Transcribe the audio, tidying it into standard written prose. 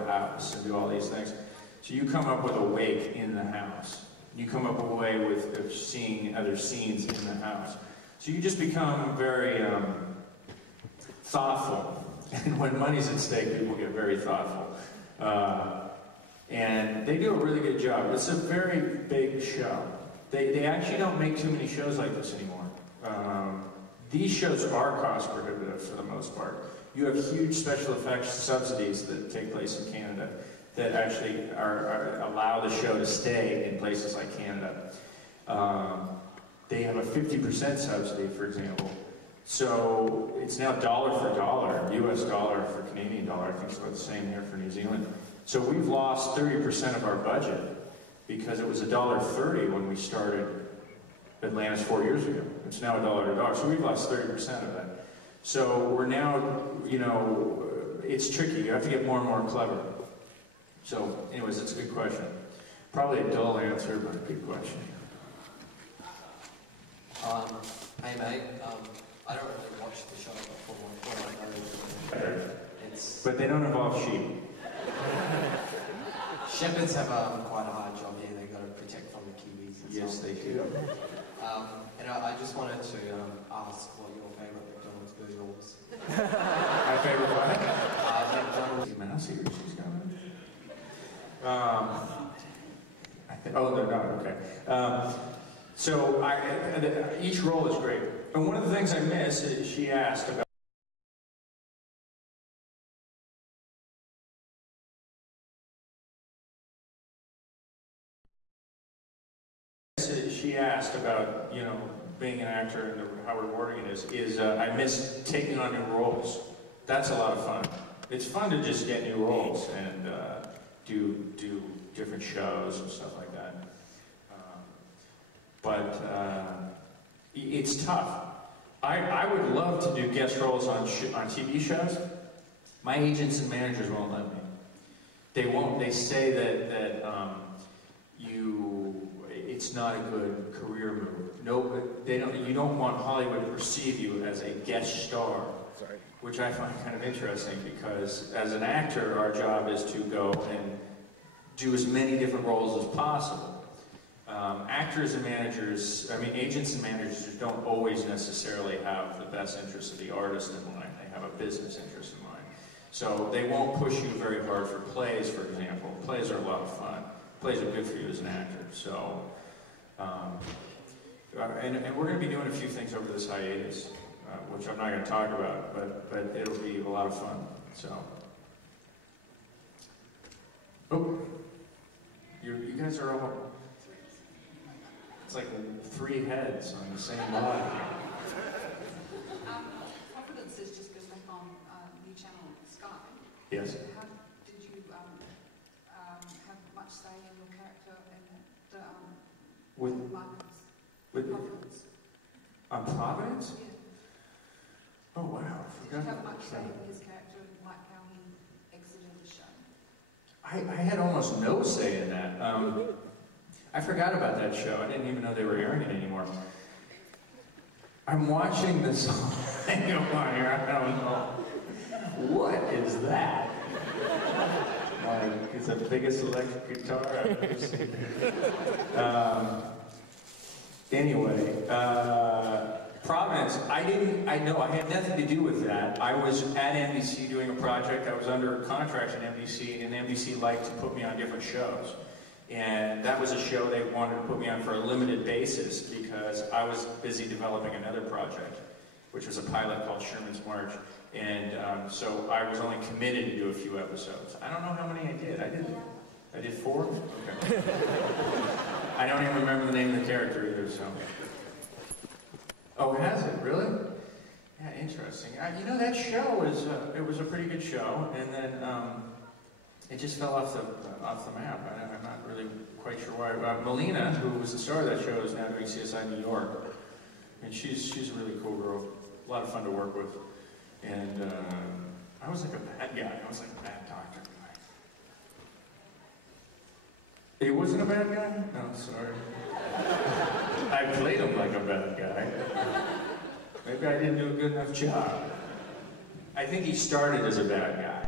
the house and do all these things. So you come up with a wake in the house. You come up with a way of seeing other scenes in the house. So you just become very thoughtful. And when money's at stake, people get very thoughtful. And they do a really good job. It's a very big show. They actually don't make too many shows like this anymore. These shows are cost prohibitive for the most part. You have huge special effects subsidies that take place in Canada that actually allow the show to stay in places like Canada. They have a 50% subsidy, for example. So it's now dollar for dollar, US dollar for Canadian dollar. I think it's about the same here for New Zealand. So we've lost 30% of our budget because it was $1.30 when we started Atlantis 4 years ago. It's now $1 so we've lost 30% of that. So we're now, you know, it's tricky. You have to get more and more clever. So, anyways, it's a good question. Probably a dull answer, but a good question. Hey mate, I don't really watch the show, but what I know it's... But they don't involve sheep. Shepherds have quite a hard job here. They've got to protect from the Kiwis and yes, stuff. they do. And I just wanted to ask what your favourite McDonald's burger was. My favourite what? McDonald's. Man, I see where she's going. Oh, they're not, okay. So each role is great. And one of the things I missed is she asked about you know, being an actor and how rewarding it is I miss taking on new roles. That's a lot of fun. It's fun to just get new roles and do different shows and stuff like that. But it's tough. I would love to do guest roles on TV shows. My agents and managers won't let me. They won't. They say that it's not a good career move. No, they don't. You don't want Hollywood to perceive you as a guest star. Sorry. Which I find kind of interesting because as an actor, our job is to go and do as many different roles as possible. Actors and managers, I mean, agents and managers don't always necessarily have the best interests of the artist in mind. They have a business interest in mind. So they won't push you very hard for plays, for example. Plays are a lot of fun. Plays are good for you as an actor. So, and we're going to be doing a few things over this hiatus, which I'm not going to talk about, but it'll be a lot of fun. So, oh, you guys are all. It's like 3 heads on the same body. Providence has just been back on new channel Sky. Yes. How did you have much say in your character and with Providence? On Providence? Yeah. Oh wow! Did you have much say in his character, like how he exited the show? I had almost no say in that. I forgot about that show. I didn't even know they were airing it anymore. I'm watching this thing on here. I don't know. What is that? Like, it's the biggest electric guitar I've ever seen. Anyway, Providence, I had nothing to do with that. I was at NBC doing a project. I was under contract at NBC, and NBC liked to put me on different shows. And that was a show they wanted to put me on for a limited basis because I was busy developing another project, which was a pilot called Sherman's March. And so I was only committed to do a few episodes. I don't know how many I did. I did 4? Okay. I don't even remember the name of the character either, so. Oh, has it? Really? Yeah, interesting. You know, that show was, it was a pretty good show, and then it just fell off the map. I'm not really quite sure why. Melina, who was the star of that show, is now doing CSI New York, and she's a really cool girl. A lot of fun to work with. And I was like a bad guy. I was like a bad doctor guy. He wasn't a bad guy? No, sorry. I played him like a bad guy. Maybe I didn't do a good enough job. I think he started as a bad guy.